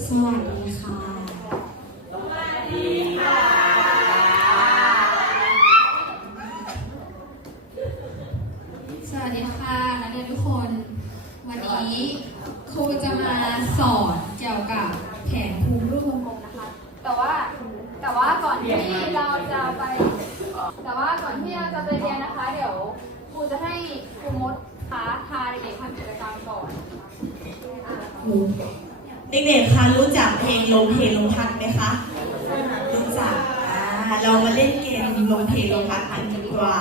สวัสดีค่ะ ลงลมเพลลมพัดไหมคะรู้จักอ่าเรามาเล่นเกมลมเพลลมพัดกันดีกว่า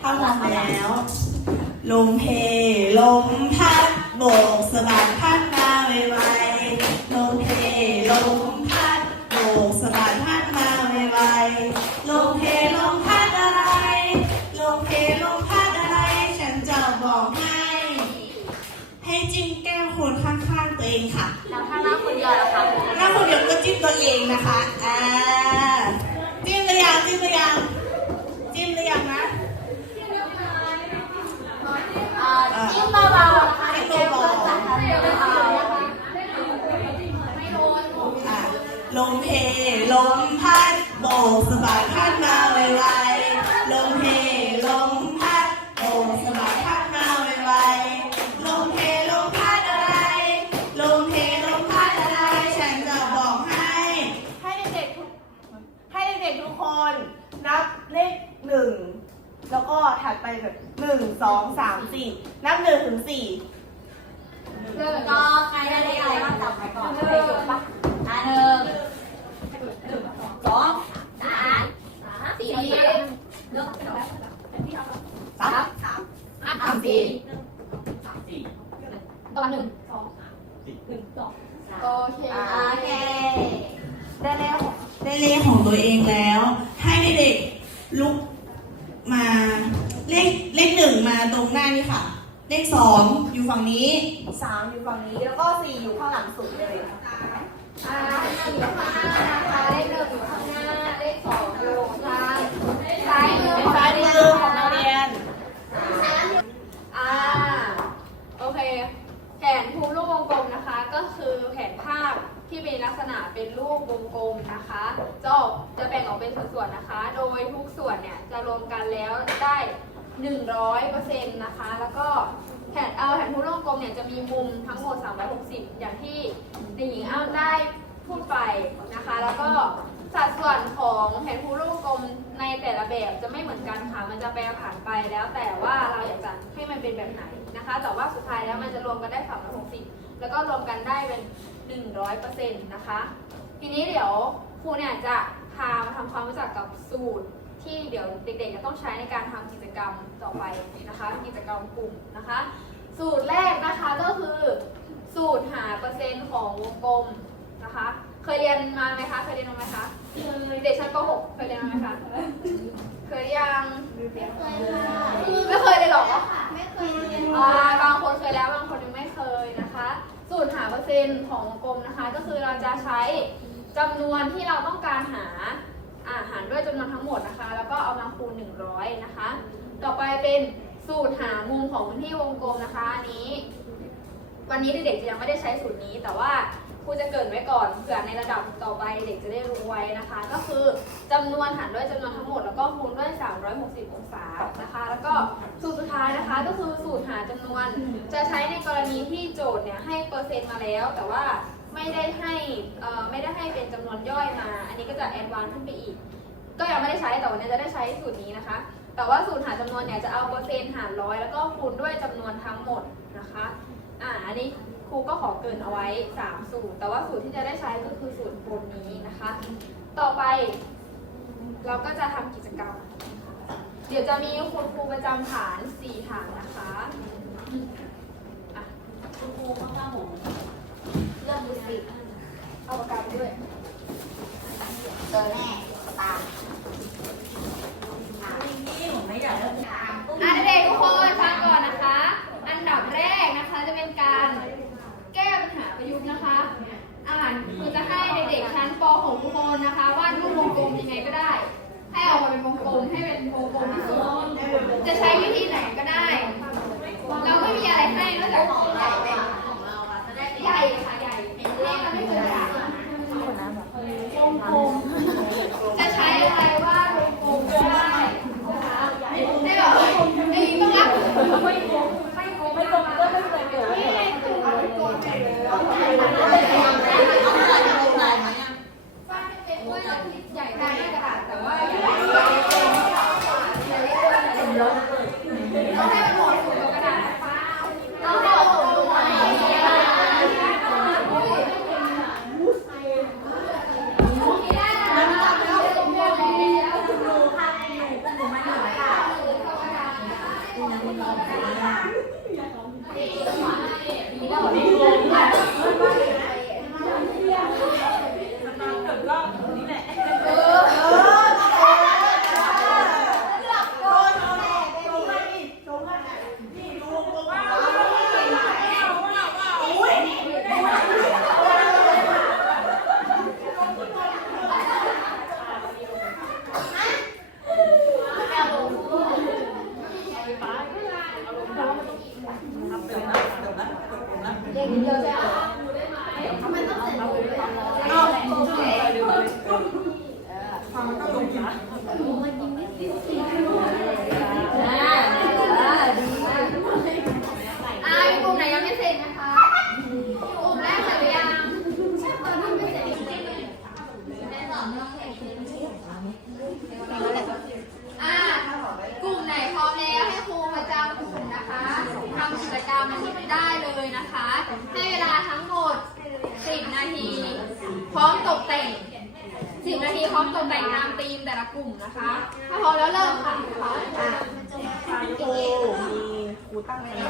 ถ้าพร้อมแล้ว ลมเพลลมพัดโบกสะบัดพัดมาไวๆลมเพลมพัดโบกสะบัด ถ้าหน้าคนเดียวล่ะคะหน้าคนเดียวก็จิ้มตัวเองนะคะ อ่า จิ้มหรือยังจิ้มหรือยังจิ้มหรือยังนะอ่าจิ้มเบาๆนะคะจิ้มเบาๆจิ้มเบาๆนะคะไม่โดนอะลมเพลมพัดโบกสะบัดพัดมาไวๆ นนับเลขหนึ่งแล้วก็ถัดไปแบบหนึ่งสองสามสี่นับหนึ่งถึงสี่เริ่มก็ใครได้เลขอะไรบ้างจับไปก่อนเลขจบปะอะหนึ่งสองสามสี่หนึ่งสามสามอะสามสี่ตัวหนึ่งสองหนึ่งสองโอเคโอเคได้แล้ว ได้เลขของตัวเองแล้ว ให้เด็กๆลุกมาเลขเลขหนึ่งมาตรงหน้านี่ค่ะ เลขสองอยู่ฝั่งนี้สามอยู่ฝั่งนี้แล้วก็สี่อยู่ข้างหลังสุดเลยอ่าสี่อยู่ข้างหน้านะคะเลขหนึ่งอยู่ข้างหน้าเลขสองอยู่ทางซ้ายมือของซ้ายนักมืเรียอนของนักเรียนอ่าโอเคแผนภูมิรูปวงกลมนะคะ ก็คือแผนภาพ ที่มีลักษณะเป็นรูปวงกลมนะคะจะออกจะแบ่งออกเป็นส่วนๆนะคะ โดยทุกส่วนเนี่ยจะรวมกันแล้วได้ 100%นะคะ แล้วก็แผนเอาแผนภูมิรูปวงกลมเนี่ยจะมีมุมทั้งหมด 360 อย่างที่เด็กหญิงอ้ำได้พูดไปนะคะ แล้วก็สัดส่วนของแผนภูรูปวงกลมในแต่ละแบบจะไม่เหมือนกันค่ะ มันจะแปรผันไปแล้วแต่ว่าเราอยากจะให้มันเป็นแบบไหนนะคะ แต่ว่าสุดท้ายแล้วมันจะรวมกันได้ 360 แล้วก็รวมกันได้เป็น 100%นะคะ ทีนี้เดี๋ยวครูเนี่ยจะพามาทำความรู้จักกับสูตรที่เดี๋ยวเด็กๆจะต้องใช้ในการทำกิจกรรมต่อไปนะคะกิจกรรมกลุ่มนะคะ สูตรแรกนะคะก็คือสูตรหาเปอร์เซ็นต์ของวงกลมนะคะ เคยเรียนมาไหมคะ เคยเรียนมาไหมคะเคยเด็กชั้นป .6 เคยเรียนมาไหมคะ 10%ของวงกลมนะคะ ก็คือเราจะใช้จำนวนที่เราต้องการหาอาหารด้วยจำนวนทั้งหมดนะคะ แล้วก็เอามาคูณ 100 นะคะ ต่อไปเป็นสูตรหามุมของพื้นที่วงกลมนะคะอันนี้ วันนี้เด็กๆจะยังไม่ได้ใช้สูตรนี้ แต่ว่าครูจะเกินไว้ก่อนเผื่อในระดับต่อไปเด็กจะได้รู้ไว้นะคะ ก็คือจำนวนหารด้วยจำนวนทั้งหมดแล้วก็คูณด้วย 360 องศานะคะ แล้วก็สูตรสุดท้ายนะคะ ก็คือสูตรหาจำนวนจะใช้ในกรณีที่โจทย์เนี่ยให้เปอร์เซ็นต์มาแล้ว แต่ว่าไม่ได้ให้ไม่ได้ให้เป็นจำนวนย่อยมา อันนี้ก็จะแอดวานซ์ขึ้นไปอีก ก็ยังไม่ได้ใช้แต่วันนี้จะได้ใช้สูตรนี้นะคะ แต่ว่าสูตรหาจำนวนเนี่ยจะเอาเปอร์เซ็นต์หารร้อยแล้วก็คูณด้วยจำนวนทั้งหมดนะคะ อ่าอันนี้ครูก็ขอเกรินเอาไว้ 3 สูตร แต่ว่าสูตรที่จะได้ใช้ก็คือสูตรบนนี้นะคะ ต่อไป เราก็จะทำกิจกรรม เดี๋ยวจะมีคุณครูประจำฐาน 4 ฐานนะคะอะคุณครูข้างๆผมเลือกดูสิเอาปากกาไปด้วยเจอแน่ตามอะเด็กๆทุกคนฟังก่อนนะคะ อันดับแรกนะคะจะเป็นการแก้ปัญหาประยุกต์นะคะ อ่านคือจะให้เด็กๆชั้นป .6 ทุกคนนะคะวาดรูปวงกลมยังไงก็ได้ ให้ออกมาเป็นวงกลมให้เป็นวงกลมที่สุดจะใช้วิธีไหนก็ได้ เราไม่มีอะไรให้นอกจากใหญ่ค่ะใหญ่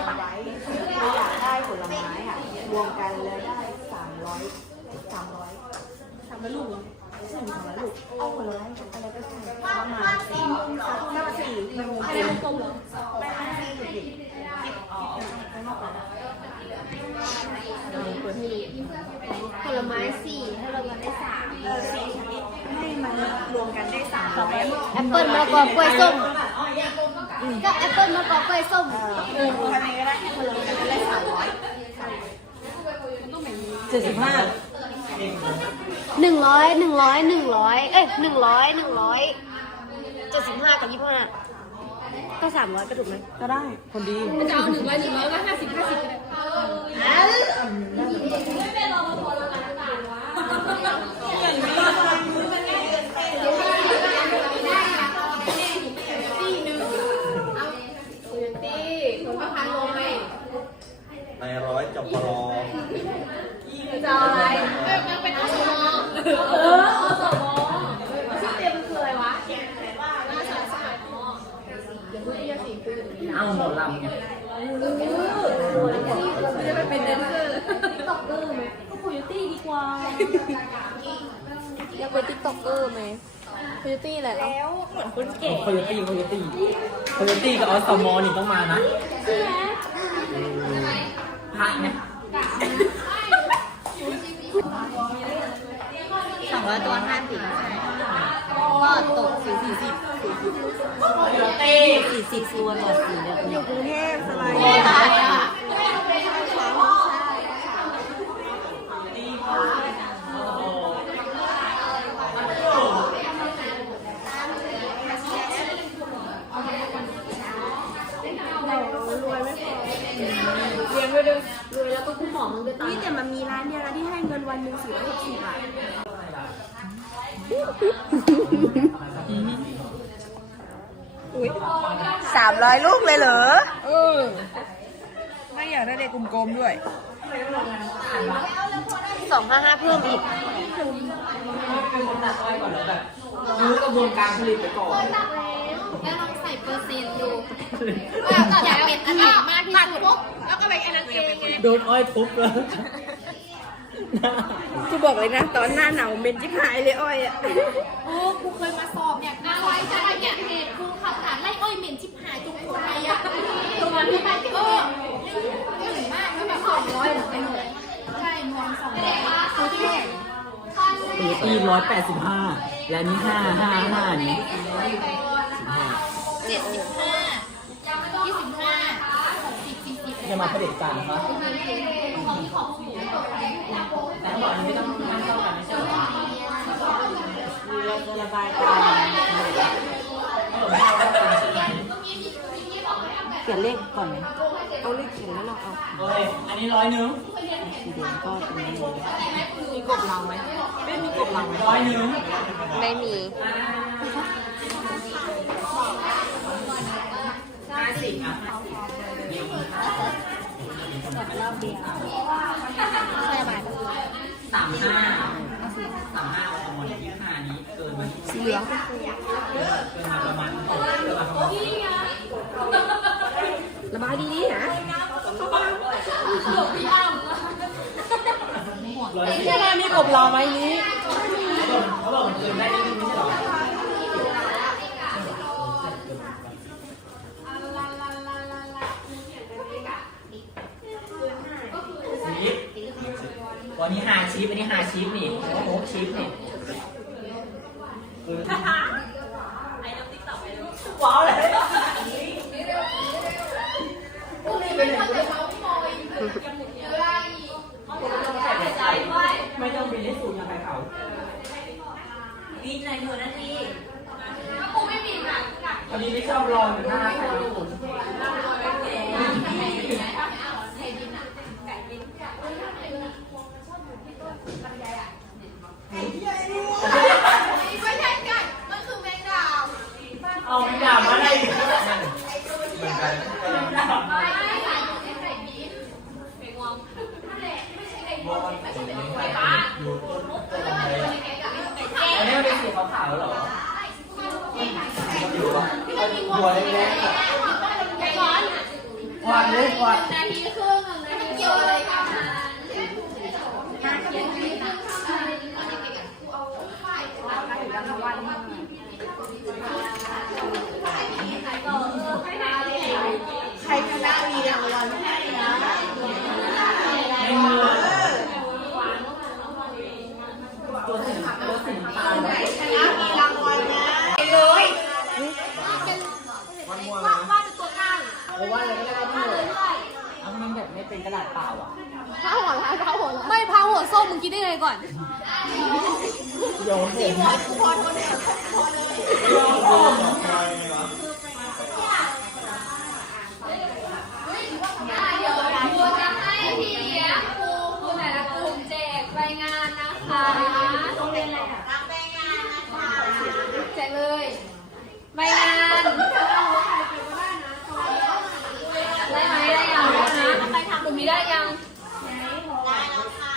ตั้งคะแนนไว้ครูอยากได้ผลไม้อะรวมกันแล้วได้สามร้อยสามร้อยสามร้อยลูกใช่สามร้อยลูกเอาผลไม้อะไรก็ได้ประมาณสี่ห้าสี่หนึ่งอะไรกลมเหรอไม่ไม่ไม่เด็กๆคิดออกข้างนอกก่อนเออเปิดให้ดูผลไม้สี่ถ้าเรากันได้สามสี่ชนิดให้มันรวมกันได้สามร้อยแอปเปิ้ลมะละกอกล้วยส้ม ก็แอปเปิ้ลมะละกอกล้วยส้มเออทำไงก็ได้ให้มันรวมกันได้สามร้อยเจ็ดสิบห้าหนึ่งร้อยหนึ่งร้อยหนึ่งร้อยเอ้ยหนึ่งร้อยหนึ่งร้อยเจ็ดสิบห้ากับยี่สิบห้าก็สามร้อยก็ถูกไหมก็ได้ คนดีจะเอาหนึ่งร้อยหนึ่งร้อยก็ห้าสิบห้าสิบก็ได้ ตีผมก็พันลงไหม ในร้อยจบปรอ จะเอาอะไรยังเป็นอสมเอออสมชื่อเต็มคืออะไรวะเอาหมดลำไงจะไปเป็นแดนเซอร์ตอกเกอร์ไหมก็คโยตี้ดีกว่าอยากเป็นติ๊กต็อกเกอร์ไหมคโยตี้แหละแล้วเหมือนาะโคโยตี้คโยตี้คโยตี้กับออสมอนี่ต้องมานะพระเนี่ย องร้อยตัวห้าสิบก็ตกสี่สี่สิบสี่สิบตัวต่อสี่เนี่ยอยู่กรุงเทพสบายโอ้ยนี่แต่มันมีร้านเดียวนะที่ให้เงินวันหนึ่งสี่ร้อยหกสิบบาท สามร้อยลูกเลยเหรอ เออ ไม่อยากได้เด็กกลมๆด้วยสองห้าห้าเพิ่มอีกรู้กระบวนการผลิตไปก่อน แล้วลองใส่เปอร์เซ็นต์ดูว่าอยากเป็นอันไหนมากที่สุดแล้วก็ไปอันนั้นเองไงโดนอ้อยทุบเลย กูบอกเลยนะ ตอนหน้าหนาวเมนจิบหายเลยอ้อยอะโอ้กูเคยมาสอบเนี่ยงานไว้ใช่เนี่ยเหตุกูขับผ่านไล่อ้อยเหม็นชิบหายจุกหัวใจอะตรงนั้นที่ไปเออเหนื่อยมากแล้วแบบสองร้อยไปหน่วยใช่รวมสองร้อยคือที่โคโยตี้ร้อยแปดสิบห้าและนี่ห้าห้าห้านี่เจ็ดสิบห้ายี่สิบห้าสิบสี่สิบ จะมาเผด็จการปะแต่บอกอันนี้ไม่ต้องนั่งเข้ากันไม่ใช่เหรอระบายการไม่ต้องเข้ากันใช่ไหมขียนเลขก่อนไหมเอาเลขเขียนแล้วเราเอาโอเคอันนี้ร้อยหนึ่งสีแดงก็ตรงนี้เลยมีกบเราไหมไม่มีกบเราไหมร้อยหนึ่งไม่มีห้าสิบอะ ใช่ไหมสามห้าสามห้าประมาณยี่ห้านี้ เกินมาสีเหลืองเกินมาประมาณเกินมาประมาณระบายดีๆนะร้อยสิบที่ไรมีกบราไหมนี้เขาบอกเกินได้ วันนี้หาชิปอันนี้หาชิปนี่โอ้โหชิปนี่ว้าวเลยไม่ต้องบินให้สูงอย่างไรเขา อันนี้ไม่ชอบรออยู่หน้าใครรู้ผม ไม่ใช่ไก่มันคือแมงดา เอาไม่ด่ามาอะไร เหมือนกัน ด่ามา ไม่ใช่ไก่ไก่บีฟไก่งวงนั่นแหละไม่ใช่ไก่งวงไม่ใช่ไก่งวงไก่บ้า อันนี้มันเป็นสีขาวๆหรออยู่อะหัวแรกๆอะไก่ร้อนวดเลยกวาดนาทีครึ่งนาทีเดียวเลยค่ะต่อเออให้หาเลยใครชนะมีรางวัลให้นะ ในมือตัวสีตัว สีน้ำตาลชนะมีรางวัลนะไปเลยวันม่วงว่านะว่าเป็นตัวกลางเพราะว่าอะไรก็ได้ที่เหลือเอามันแบบไม่เป็นกระดาษเปล่าอะพาหัวข้าหัวไม่พาหัวส้มมึงกินได้ไงก่อนโยนผมเดี๋ยวครูจะให้พี่เลี้ยงครูครูแต่ละกลุ่มแจกใบงานนะคะแจกเลยใบงานได้ไหมได้ยังได้นะใครทำกลุ่มนี้ได้ยังได้แล้วค่ะ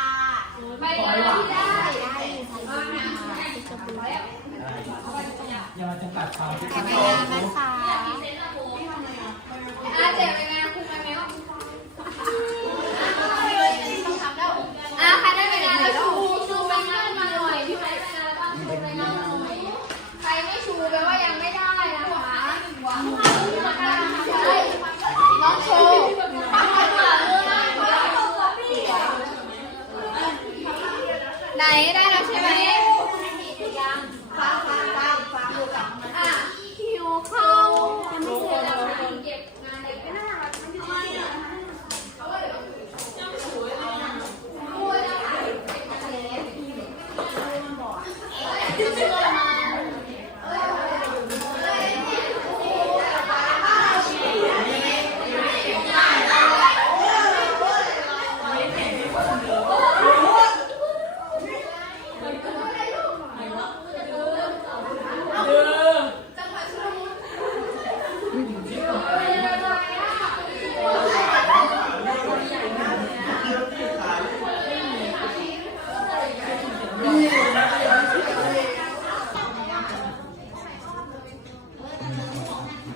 ใบงานที่ได้ อย่ามาจำกัดความคิดของ อาแจกใบงานครูไปไหมว่าอะใครได้ใบงานแล้วชูชูใบงานมาหน่อยพี่ใครได้ใบงานแล้วบ้างชูใบงานหน่อยใครไม่ชูแปลว่ายังไม่ได้นะคะ น้องโชว์ไหนได้แล้วใช่ไหมยังฟังฟังฟังฟังดูกับอะคิวเข้ายังไม่เสร็จแล้วนะเก็บงานเด็กไม่น่ารักทำไมอะ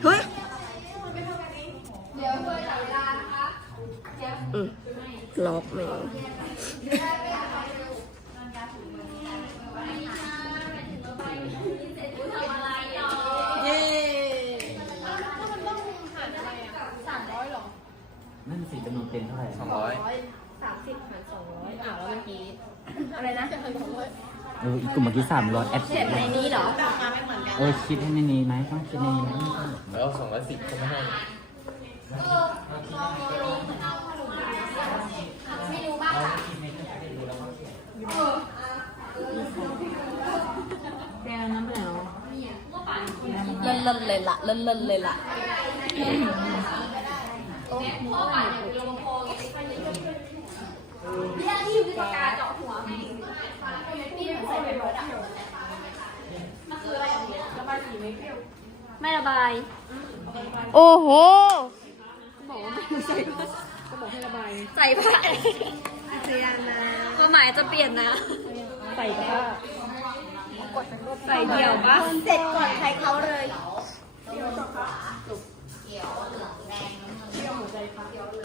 เฮ้ย เดี๋ยวเพื่อจับเวลานะคะเดี๋ยว ล็อกแมวเย้นั่นสีจำนวนเต็มเท่าไหร่สองร้อยสามสิบหารสองร้อยอ้าวแล้วเมื่อกี้ อะไรนะเอออีกกลุ่มเมื่อกี้สามร้อยแอดเจ็ดในนี้เหรอมาไม่เหมือนกันเออคิดให้ในนี้ไหมต้องคิดในนี้ไหมแล้วสองร้อยสิบเขาไม่ให้ เลินเลยละเลินเลินเลยละมาะไคืออะไรระบายสีไมเพียวไม่ระบาย โอ้โหบอกว่าไม่ใส่ก็บอกให้ระบาย ใส่ผ้าอาจารยนนะความหมายจะเปลี่ยนนะ ใส่ผ้าใส่เดี่ยวปะเสร็จก่อนใครเขาเลย เขียวขวาเขียวเหลืองแดงน้ำเงินเขียวหัวใจค่ะ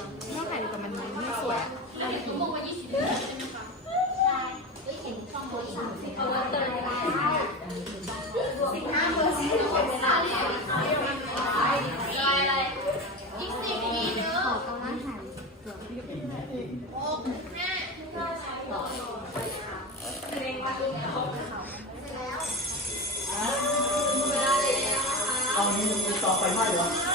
快卖了。